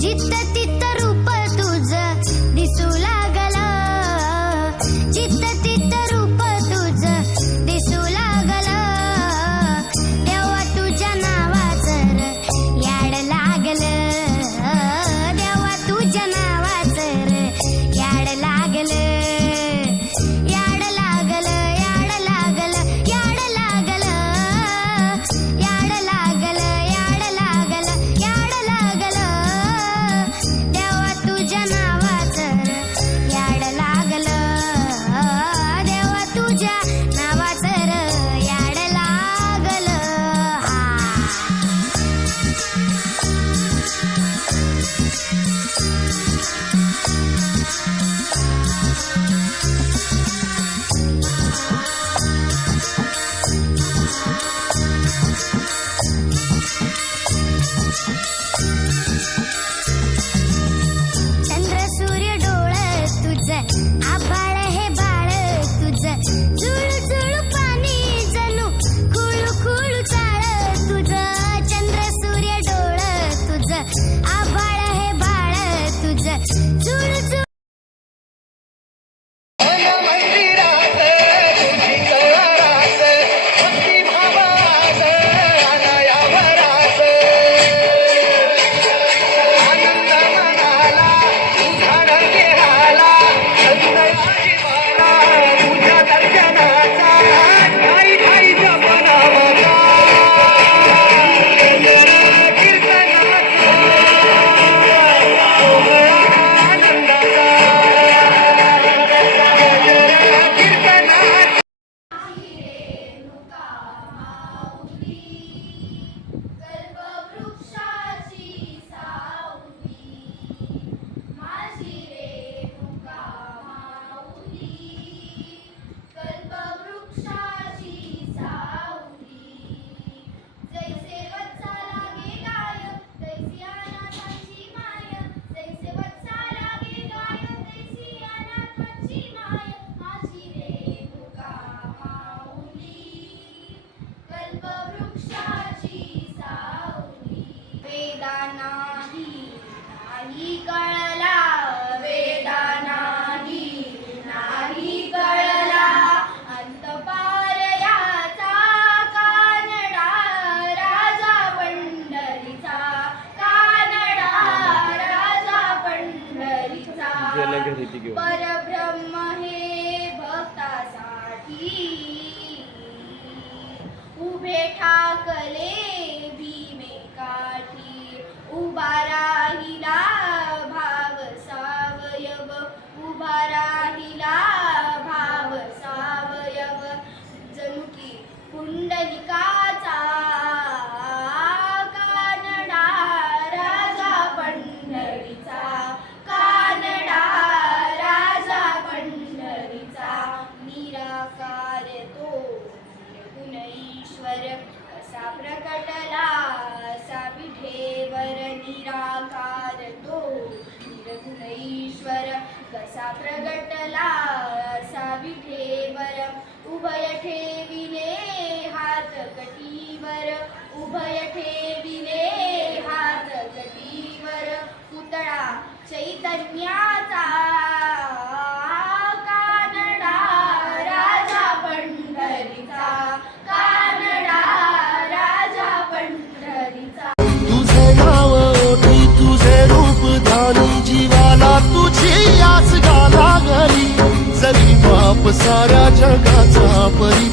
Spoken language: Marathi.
जित तित रूप तुझं दिसू लागलं, जित तित रूप तुझं दिसू लागलं, देवा तुझ्या नावाचं र याड लागलं, देवा तुझ्या नावाचं र याड लागलं, याड लागलं, याड लागलं, याड लागलं, याड लागलं, याड लागलं, याड लागलं, देवा तुझ्या नावाचं र याड लागलं, देवा तुझ्या नावाचं र याड लागलं. चंद्र सूर्य डोळं तुझं, आभाळ हे बाळ तुझं, जुळू जुळू पाणी जणू खुळू खुळू चाळ तुझं. चंद्र सूर्य डोळं तुझं, आभाळ हे बाळ तुझं, जुळू जुळू नाही कळला, वेदा नाही कळला, अंत पार याचा कानडा राजा पंढरीचा, कानडा राजा पंढरीचा. परब्रह्म हे भक्तासाठी उभे ठाकले भीमेकाठी, उभा राहिला भाव सावयव, उभा राहिला भाव सावयव, जणू की पुंडलिकाचा कानडा राजा पंढरीचा, कानडा राजा पंढरीचा. निराकार तो निर्गुण कसा प्रकटला असा विठेवर, निराकार तो निर्गुण ईश्वर कसा प्रगटला असा विठेवर. उभय ठेविले हात कटीवर, उभय ठेविले हात कटीवर, पुतळा चैतन्याचा कानडा राजा पंढरीचा, कानडा राजा पंढरीचा. तुझे नाव ओठी तुझे रूप ध्यानी, जीवाला तुझी आस गा लागली, जरी बाप साऱ्या जगाचा परी